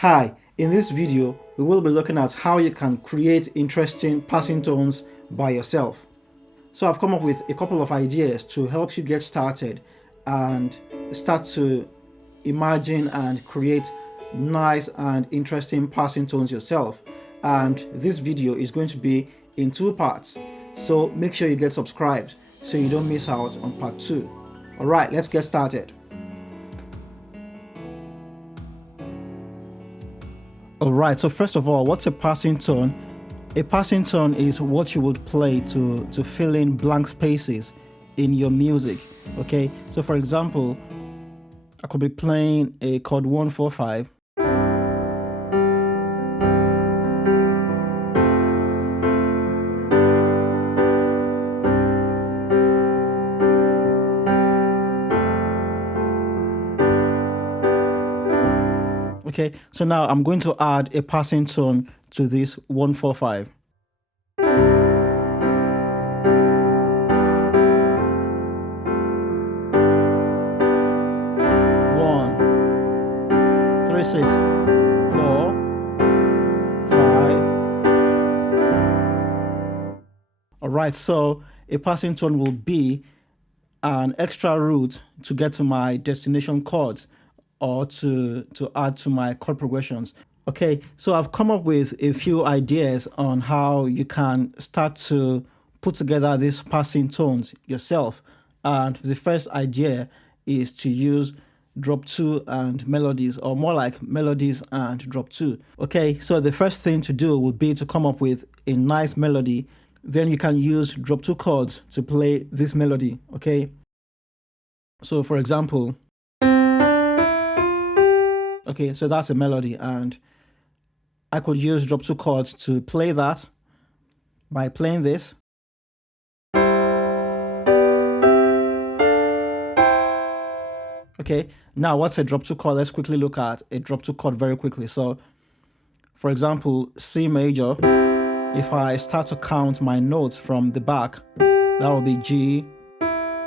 Hi, in this video, we will be looking at how you can create interesting passing tones by yourself. So I've come up with a couple of ideas to help you get started and start to imagine and create nice and interesting passing tones yourself. And this video is going to be in two parts. So make sure you get subscribed so you don't miss out on part 2. Alright, let's get started. Alright, so first of all, what's a passing tone? A passing tone is what you would play to fill in blank spaces in your music. Okay, so for example, I could be playing a chord 145. Okay, so now I'm going to add a passing tone to this 145. One, 3, 6, 4, 5. All right, so a passing tone will be an extra route to get to my destination chords or to add to my chord progressions. Okay, so I've come up with a few ideas on how you can start to put together these passing tones yourself. And the first idea is to use drop 2 and melodies, or more like melodies and drop 2. Okay, so the first thing to do would be to come up with a nice melody. Then you can use drop 2 chords to play this melody. Okay, so for example, okay, so that's a melody, and I could use drop 2 chords to play that by playing this. Okay, now what's a drop 2 chord? Let's quickly look at a drop 2 chord very quickly. So, for example, C major, if I start to count my notes from the back, that will be G,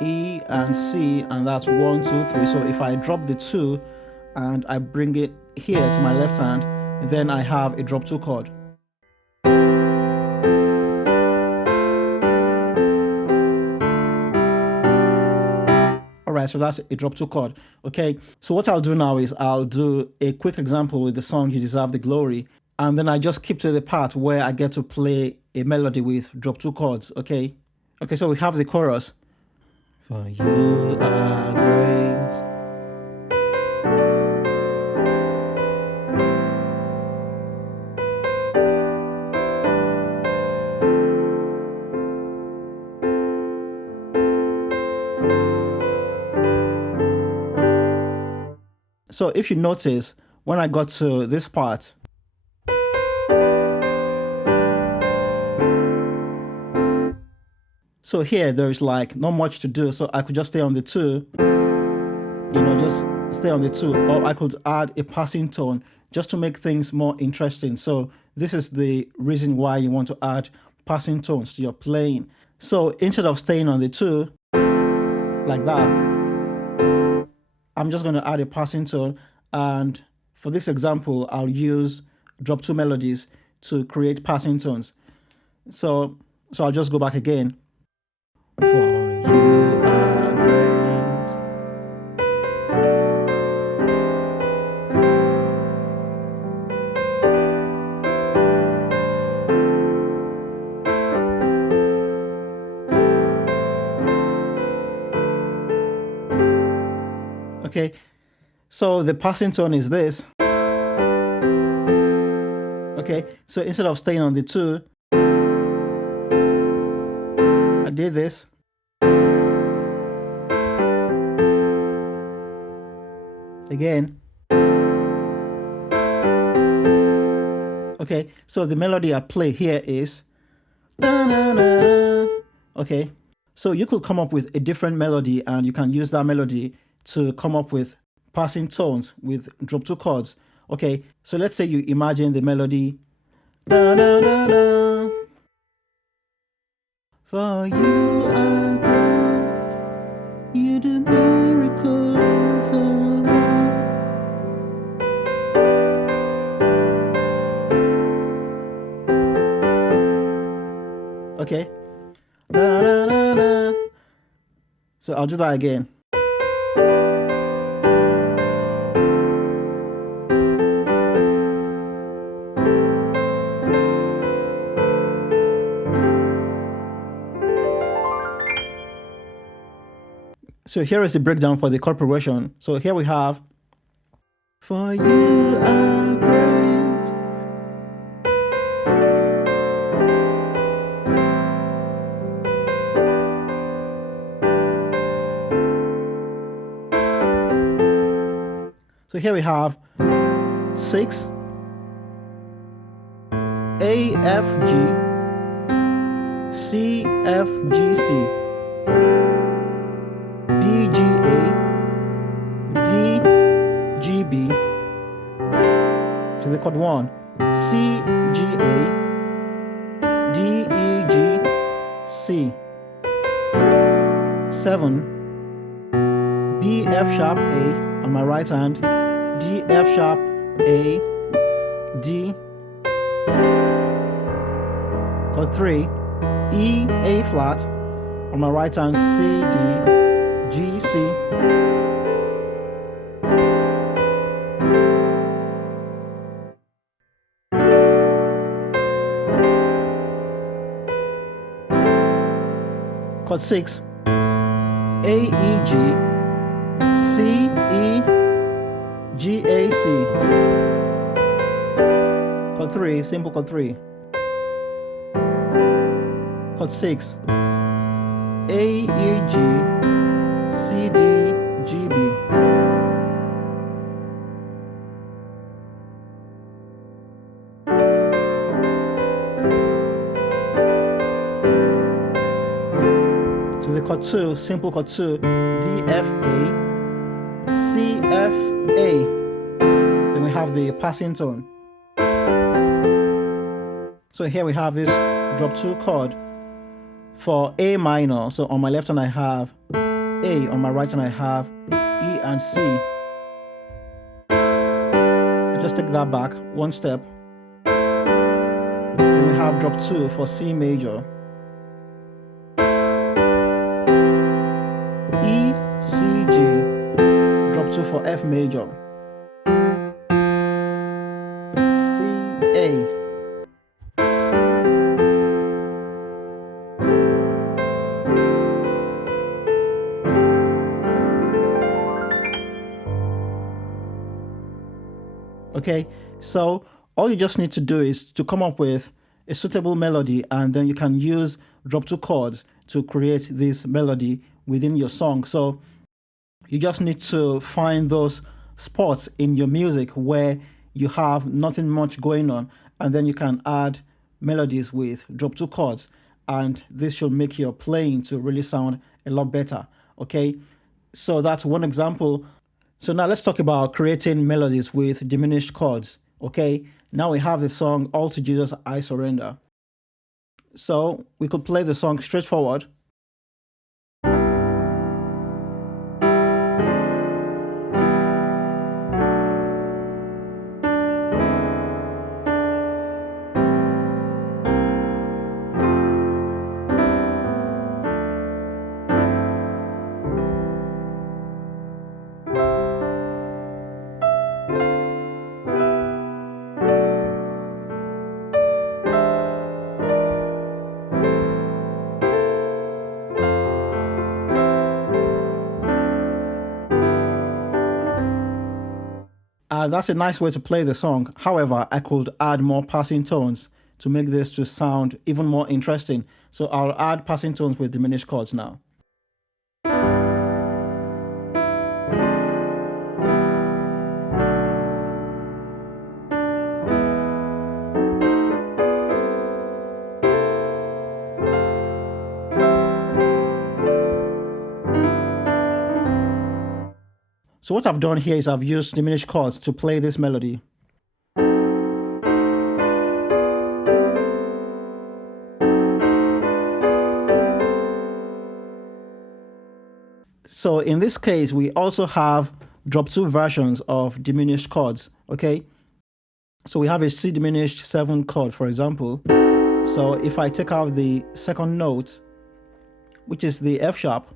E, and C, and that's 1, 2, 3. So if I drop the 2 and I bring it here to my left hand, then I have a drop 2 chord. Alright, so that's a drop 2 chord. Okay, so what I'll do now is I'll do a quick example with the song You Deserve the Glory, and then I just keep to the part where I get to play a melody with drop 2 chords. Okay, so we have the chorus. For you are great. So if you notice, when I got to this part, so here there's like not much to do, so I could just stay on the 2, just stay on the 2, or I could add a passing tone just to make things more interesting. So this is the reason why you want to add passing tones to your playing. So instead of staying on the 2 like that, I'm just going to add a passing tone, and for this example, I'll use drop 2 melodies to create passing tones. So I'll just go back again. For you are great. Okay, so the passing tone is this. Okay, so instead of staying on the 2, I did this. Again. Okay, so the melody I play here is da, na, na. Okay, so you could come up with a different melody, and you can use that melody to come up with passing tones with drop 2 chords. Okay, so let's say you imagine the melody da, da, da, da. For you are great, you do miracles around. Okay. Da, da, da, da. So I'll do that again. So here is the breakdown for the chord progression. So here we have, for you are great. So here we have 6, A, F, G, C, F, G, C, B, G, A, D, G, B. To the chord 1, C, G, A, D, E, G, C. 7, B, F sharp, A on my right hand, D, F sharp, A, D. Chord 3, E, A flat on my right hand, C, D, G, C. Chord 6, A, E, G, C, E, G, A, C. Chord 3, simple chord 3. Chord 6, A, E, G, C, D, G, B. To the chord 2, simple chord 2, D, F, A, C, F, A. Then we have the passing tone. So here we have this drop 2 chord for A minor. So on my left hand I have A, on my right hand I have E and C. I just take that back one step. Then we have drop 2 for C major. E, C, G, drop 2 for F major. C, A. Okay, so all you just need to do is to come up with a suitable melody, and then you can use drop 2 chords to create this melody within your song. So you just need to find those spots in your music where you have nothing much going on, and then you can add melodies with drop 2 chords, and this should make your playing to really sound a lot better. Okay, so that's one example. So now let's talk about creating melodies with diminished chords. Okay, now we have the song All to Jesus I Surrender. So we could play the song straightforward. That's a nice way to play the song. However, I could add more passing tones to make this to sound even more interesting. So I'll add passing tones with diminished chords now. So what I've done here is I've used diminished chords to play this melody. So in this case, we also have drop 2 versions of diminished chords, okay? So we have a C diminished 7 chord, for example. So if I take out the second note, which is the F sharp,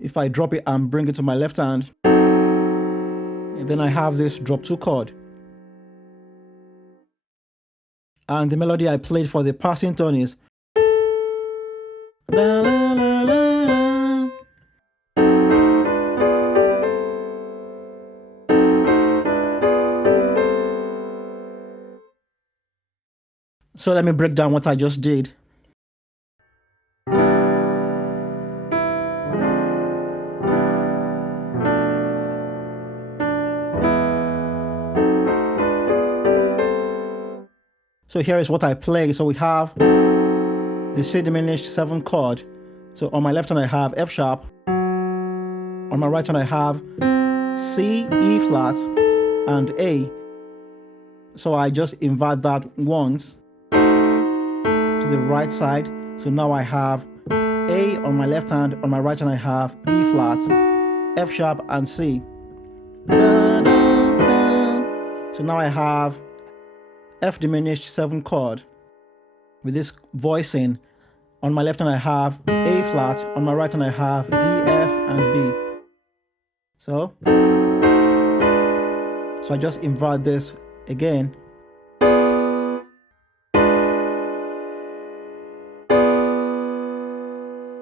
if I drop it and bring it to my left hand, then I have this drop 2 chord. And the melody I played for the passing tone is la, la, la, la, la. So let me break down what I just did. So here is what I play. So we have the C diminished 7 chord. So on my left hand I have F sharp. On my right hand I have C, E flat, and A. So I just invert that once to the right side. So now I have A on my left hand. On my right hand I have E flat, F sharp, and C. So now I have F diminished 7 chord with this voicing. On my left hand I have A flat, on my right hand I have D, F, and B. So I just invert this again.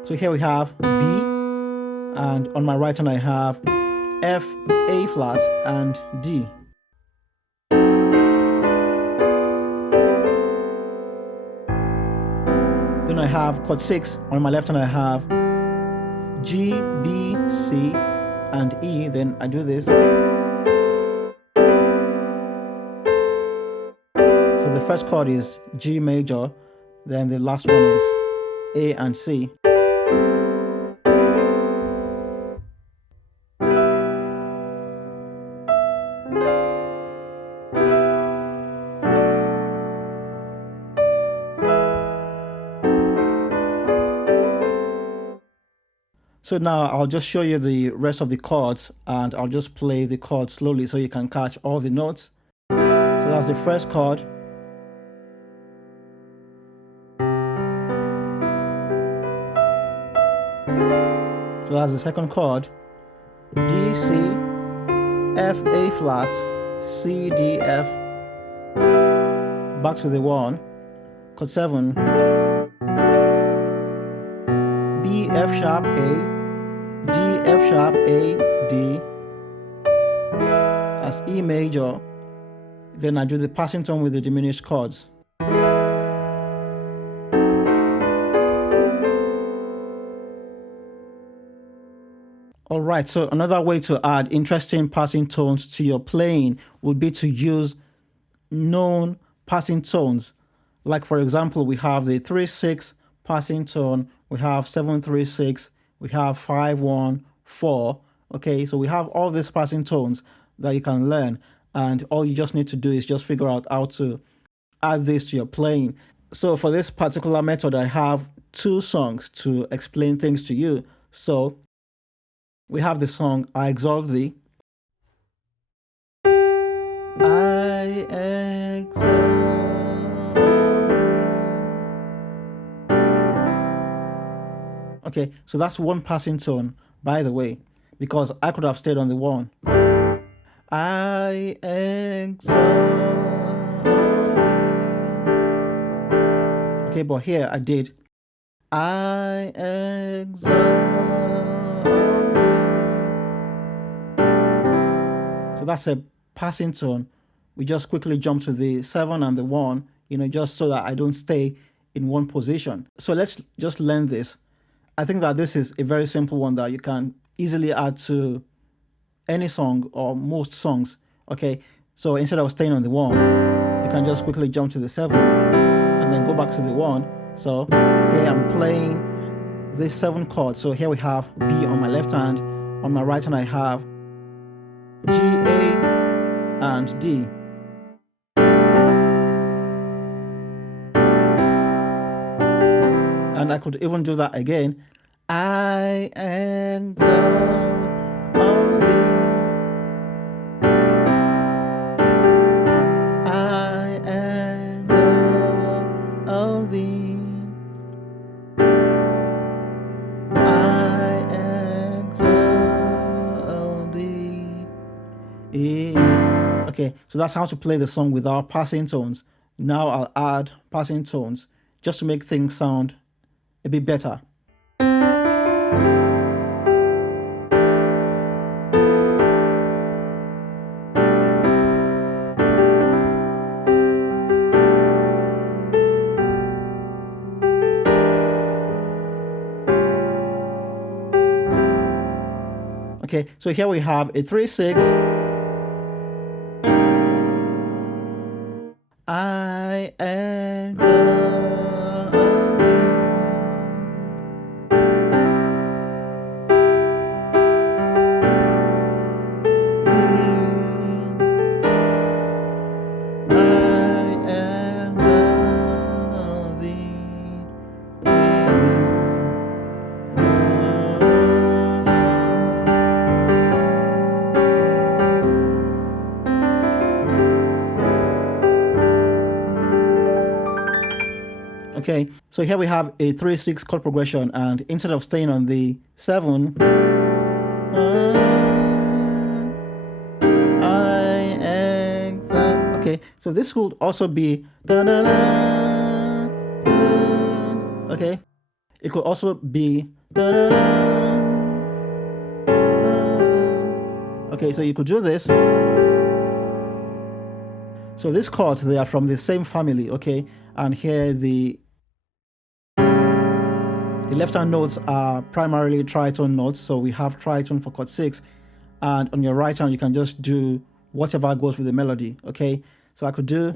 So here we have B, and on my right hand I have F, A flat, and D. Then I have chord 6. On my left hand I have G, B, C, and E. Then I do this. So the first chord is G major. Then the last one is A and C. So now I'll just show you the rest of the chords, and I'll just play the chords slowly so you can catch all the notes. So that's the first chord. So that's the second chord. D, C, F, A flat, C, D, F. Back to the 1. Chord 7. B, F sharp, A. D, F sharp, A, D. That's E major. Then I do the passing tone with the diminished chords. Alright, so another way to add interesting passing tones to your playing would be to use known passing tones. Like for example, we have the 3-6 passing tone, we have 7-3-6, we have 5-1-4. Okay, so we have all these passing tones that you can learn, and all you just need to do is just figure out how to add this to your playing. So for this particular method, I have 2 songs to explain things to you. So we have the song I Exalt Thee. I exalt thee. Okay, so that's one passing tone, by the way, because I could have stayed on the 1. I exalt thee. Okay, but here I did I exalt thee. So that's a passing tone. We just quickly jump to the 7 and the 1, just so that I don't stay in one position. So let's just learn this. I think that this is a very simple one that you can easily add to any song or most songs. Okay, so instead of staying on the 1, you can just quickly jump to the 7 and then go back to the 1. So here I'm playing this 7 chord. So here we have B on my left hand. On my right hand I have G, A, and D. And I could even do that again. I exalt thee. I exalt So that's how to play the song without passing tones. Now I'll add passing tones just to make things sound a bit better. Okay, so here we have a 3/6. I exalt Okay, so here we have a 3/6 chord progression, and instead of staying on the 7, okay, so this could also be okay, it could also be okay, so you could do this. So these chords, they are from the same family, okay, and here the left-hand notes are primarily tritone notes, so we have tritone for chord 6, and on your right hand you can just do whatever goes with the melody, okay? So I could do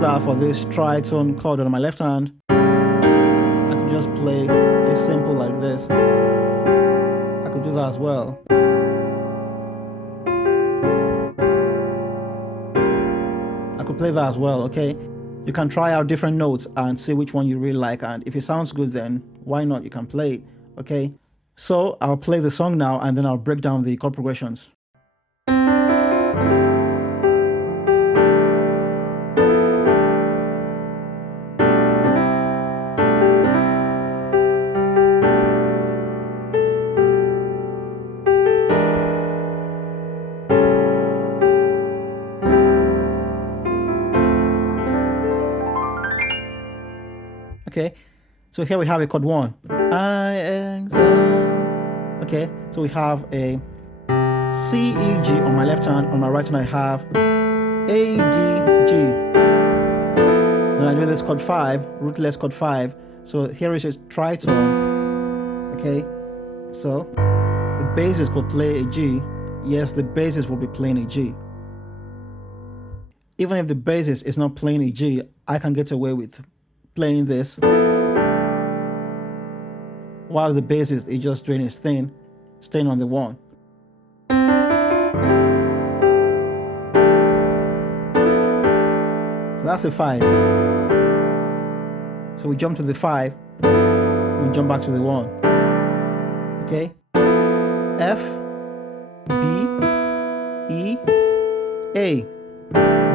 that for this tritone chord on my left hand. I could just play a simple like this. I could do that as well. I could play that as well, okay? You can try out different notes and see which one you really like, and if it sounds good, then why not? You can play it, okay? So I'll play the song now, and then I'll break down the chord progressions. Okay, so here we have a chord 1. I exalt. Okay, so we have a C, E, G on my left hand. On my right hand I have A, D, G. Then I do this chord 5, rootless chord 5. So here is a tritone. Okay, so the bassist could play a G. Yes, the bassist will be playing a G. Even if the bassist is not playing a G, I can get away with playing this while the bassist is just doing his thing, staying on the 1. So that's a 5. So we jump to the 5, we jump back to the 1. Okay, F, B, E, A,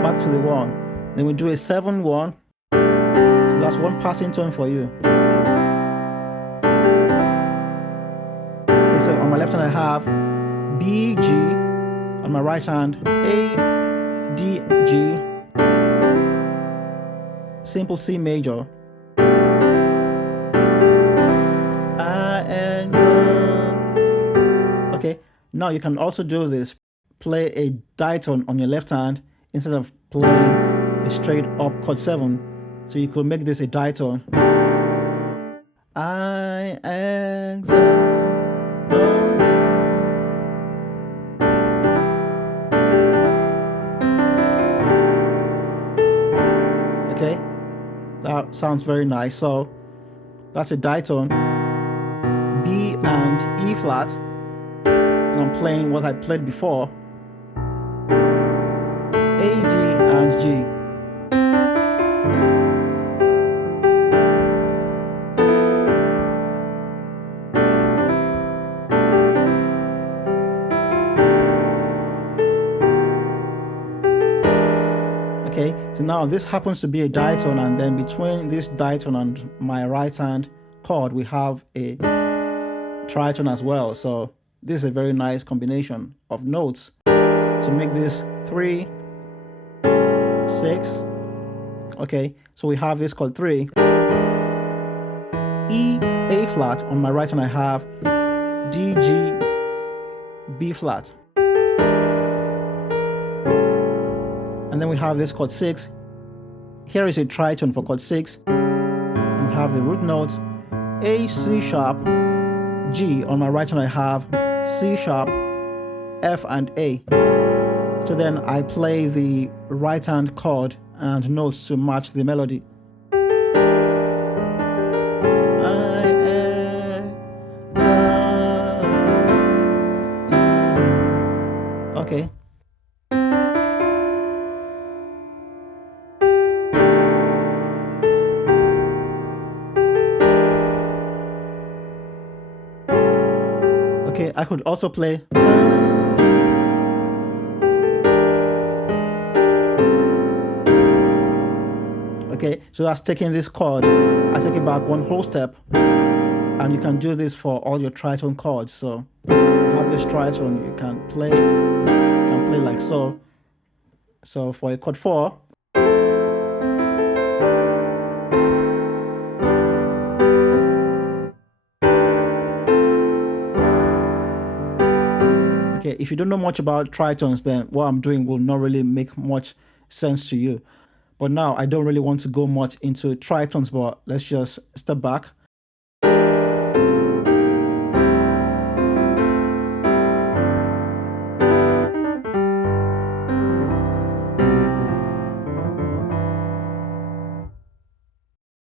back to the 1. Then we do a 7/1. So that's one passing tone for you. Okay, so on my left hand I have B, G. On my right hand, A, D, G. Simple C major. Okay, now you can also do this. Play a ditone on your left hand instead of playing a straight up chord 7. So you could make this a ditone. I exalt. Okay, that sounds very nice. So that's a ditone. B and E flat. And I'm playing what I played before. A, D, and G. Okay, so now this happens to be a ditone, and then between this ditone and my right hand chord, we have a tritone as well. So this is a very nice combination of notes to make this 3, 6. Okay, so we have this chord 3, E, A flat. On my right hand I have D, G, B flat. And then we have this chord 6. Here is a tritone for chord 6. And we have the root notes A, C sharp, G. On my right hand I have C sharp, F and A. So then I play the right hand chord and notes to match the melody. Okay. Okay, I could also play. Okay, so that's taking this chord, I take it back one whole step, and you can do this for all your tritone chords. So you have this tritone, you can play like so. So for a chord 4, okay, if you don't know much about tritones, then what I'm doing will not really make much sense to you. But now I don't really want to go much into tritones, but let's just step back.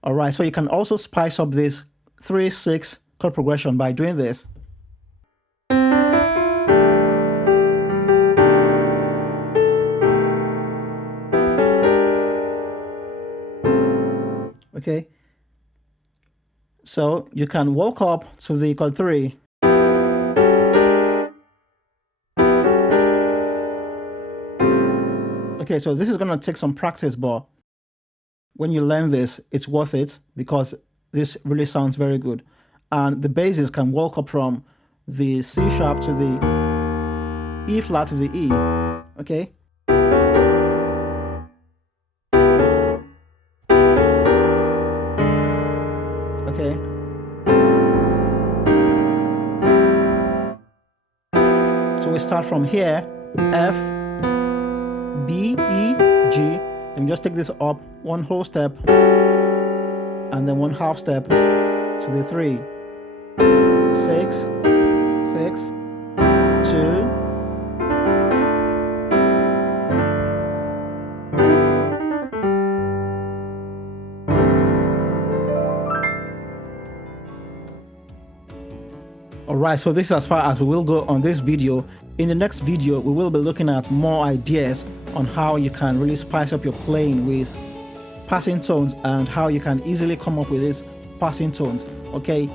All right, so you can also spice up this 3-6 chord progression by doing this. Okay, so you can walk up to the chord 3. Okay, so this is going to take some practice, but when you learn this, it's worth it because this really sounds very good. And the basses can walk up from the C sharp to the E flat to the E. Okay. Okay. So we start from here, F, B, E, G. Then we just take this up one whole step and then one half step to the 3, 6, 6, 2, Alright, so this is as far as we will go on this video. In the next video, we will be looking at more ideas on how you can really spice up your playing with passing tones and how you can easily come up with these passing tones. Okay,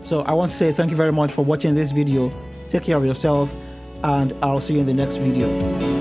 so I want to say thank you very much for watching this video. Take care of yourself and I'll see you in the next video.